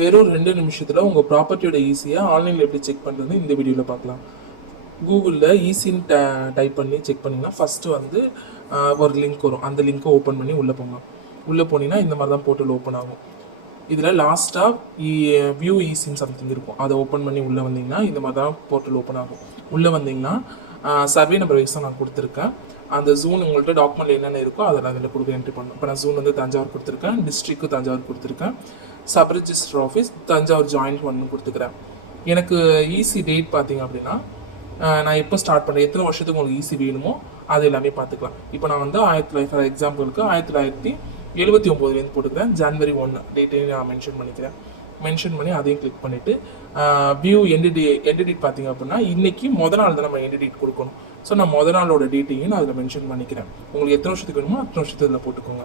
வெறும் 2 நிமிஷத்தில் உங்கள் ப்ராப்பர்ட்டியோட ஈஸியாக ஆன்லைனில் எப்படி செக் பண்ணுறது இந்த வீடியோவில் பார்க்கலாம். கூகுளில் ஈஸின்னு டைப் பண்ணி செக் பண்ணிங்கன்னா ஃபஸ்ட்டு வந்து ஒரு லிங்க் வரும். அந்த லிங்க்கை ஓப்பன் பண்ணி உள்ளே போங்க. உள்ளே போனீங்கன்னா இந்த மாதிரி தான் போர்ட்டல் ஓப்பன் ஆகும். இதில் லாஸ்ட்டாக வியூ ஈஸின்னு சம்திங் இருக்கும். அதை ஓப்பன் பண்ணி உள்ளே வந்தீங்கன்னா இந்த மாதிரி தான் போர்ட்டல் ஓப்பன் ஆகும். உள்ளே வந்தீங்கன்னா சர்வே நம்பர் வைஸ் தான் நான் கொடுத்துருக்கேன். அந்த ஜூன் உங்கள்கிட்ட டாக்குமெண்ட் என்னென்ன இருக்கோ அதில் அதில் கொடுக்க என்ட்ரி பண்ணணும். இப்போ நான் ஜூன் வந்து தஞ்சாவூர் கொடுத்துருக்கேன், டிஸ்ட்ரிக்ட்டு தஞ்சாவூர் கொடுத்துருக்கேன், sub register office Thanjavur joint ஒன்று கொடுத்துக்கிறேன். எனக்கு ஈஸி டேட் பார்த்தீங்க அப்படின்னா நான் எப்போ ஸ்டார்ட் பண்ணுறேன், எத்தனை வருஷத்துக்கு உங்களுக்கு ஈஸி வேணுமோ அது எல்லாமே பார்த்துக்கலாம். இப்போ நான் வந்து ஃபார் எக்ஸாம்பிளுக்கு 1979 போட்டுக்கிறேன். ஜனவரி 1 டேட்டையும் நான் மென்ஷன் பண்ணிக்கிறேன். மென்ஷன் பண்ணி அதையும் கிளிக் பண்ணிவிட்டு வியூ எண்டு டேட் பார்த்தீங்க அப்படின்னா இன்றைக்கி நாள் தான் நம்ம எண்டு டேட் கொடுக்கணும். ஸோ நான் நாளோட டேட்டையும் நான் அதில் மென்ஷன் பண்ணிக்கிறேன். உங்களுக்கு எத்தனை வருஷத்துக்கு வேணுமோ அத்தனை வருஷத்துக்கு இதில் போட்டுக்கோங்க.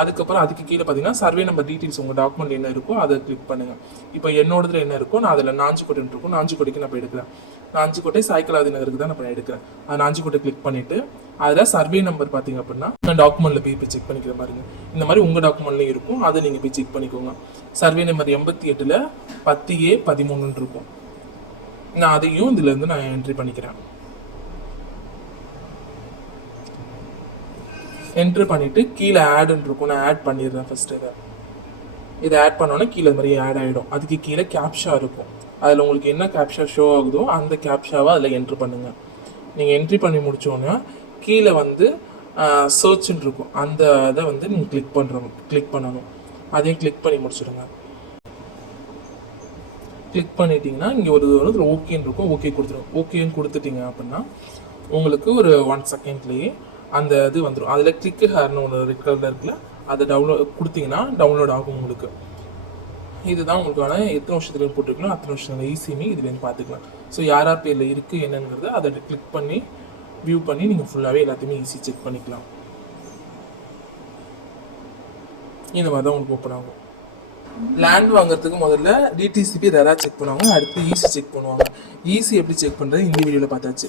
அதுக்கப்புறம் அதுக்கு கீழே பார்த்தீங்கன்னா சர்வே நம்பர் டீட்டெயில்ஸ் உங்கள் டாக்குமெண்ட் என்ன இருக்கோ அதை கிளிக் பண்ணுங்கள். இப்போ என்னோடதுல என்ன இருக்கோ நான் அதில் நாஞ்சிக்கோட்டைன்னு இருக்கும், நாஞ்சிக்கோட்டைக்கு நான் போய் எடுக்கிறேன். நாஞ்சிக்கோட்டை சாய்க்கலாதி நகருக்கு தான் நான் எடுக்கிறேன். அது நாஞ்சிக்கோட்டை கிளிக் பண்ணிவிட்டு அதில் சர்வே நம்பர் பார்த்தீங்க அப்படின்னா நான் டாக்குமெண்ட்டில் போய் செக் பண்ணிக்கிற பாருங்க. இந்த மாதிரி உங்கள் டாக்குமெண்ட்லையும் இருக்கும், அதை நீங்கள் போய் செக் பண்ணிக்கோங்க. சர்வே நம்பர் 88 10A13 இருக்கும். நான் அதையும் இதுலேருந்து நான் என்ட்ரி பண்ணிக்கிறேன். என்ட்ரி பண்ணிவிட்டு கீழே ஆடுன்னு இருக்கும், நான் ஆட் பண்ணிடுறேன். ஃபஸ்ட்டு இதை ஆட் பண்ணோன்னே கீழே இது மாதிரி ஆட் ஆகிடும். அதுக்கு கீழே கேப்ஷா இருக்கும். அதில் உங்களுக்கு என்ன கேப்ஷா ஷோ ஆகுதோ அந்த கேப்ஷாவை அதில் என்ட்ரி பண்ணுங்கள். நீங்கள் என்ட்ரி பண்ணி முடித்தோன்னே கீழே வந்து சர்ச்ன்னு இருக்கும். அந்த இதை வந்து நீங்கள் கிளிக் பண்ணணும். அதையும் கிளிக் பண்ணி முடிச்சுடுங்க. கிளிக் பண்ணிட்டீங்கன்னா இங்கே ஒரு ஓகேன்னு இருக்கும், ஓகே கொடுத்துருங்க. ஓகேன்னு கொடுத்துட்டீங்க அப்படின்னா உங்களுக்கு ஒரு 1 செகண்ட்லேயே அந்த இது வந்துடும். அதில் கிளிக்கு ஹேர்னு ஒன்று ரெட் கலரில் இருக்குல்ல, அதை கொடுத்தீங்கன்னா டவுன்லோட் ஆகும் உங்களுக்கு. இதுதான் உங்களுக்கான எத்தனை வருஷத்துக்கு போட்டுருக்கலாம் அத்தனை வருஷத்துல ஈஸியுமே இதுலேருந்து பார்த்துக்கலாம். ஸோ யார் பேரில் இருக்குது என்னங்கிறத அதை கிளிக் பண்ணி வியூ பண்ணி நீங்கள் ஃபுல்லாகவே எல்லாத்தையுமே ஈஸி செக் பண்ணிக்கலாம். இந்த மாதிரி தான் உங்களுக்கு ஓப்பன் ஆகும். லேண்ட் வாங்குறதுக்கு முதல்ல டிடிசிபி ரெரா செக் பண்ணுவாங்க, அடுத்து ஈஸி செக் பண்ணுவாங்க. ஈஸி எப்படி செக் பண்ணுறது இந்த வீடியோவில் பார்த்தாச்சு.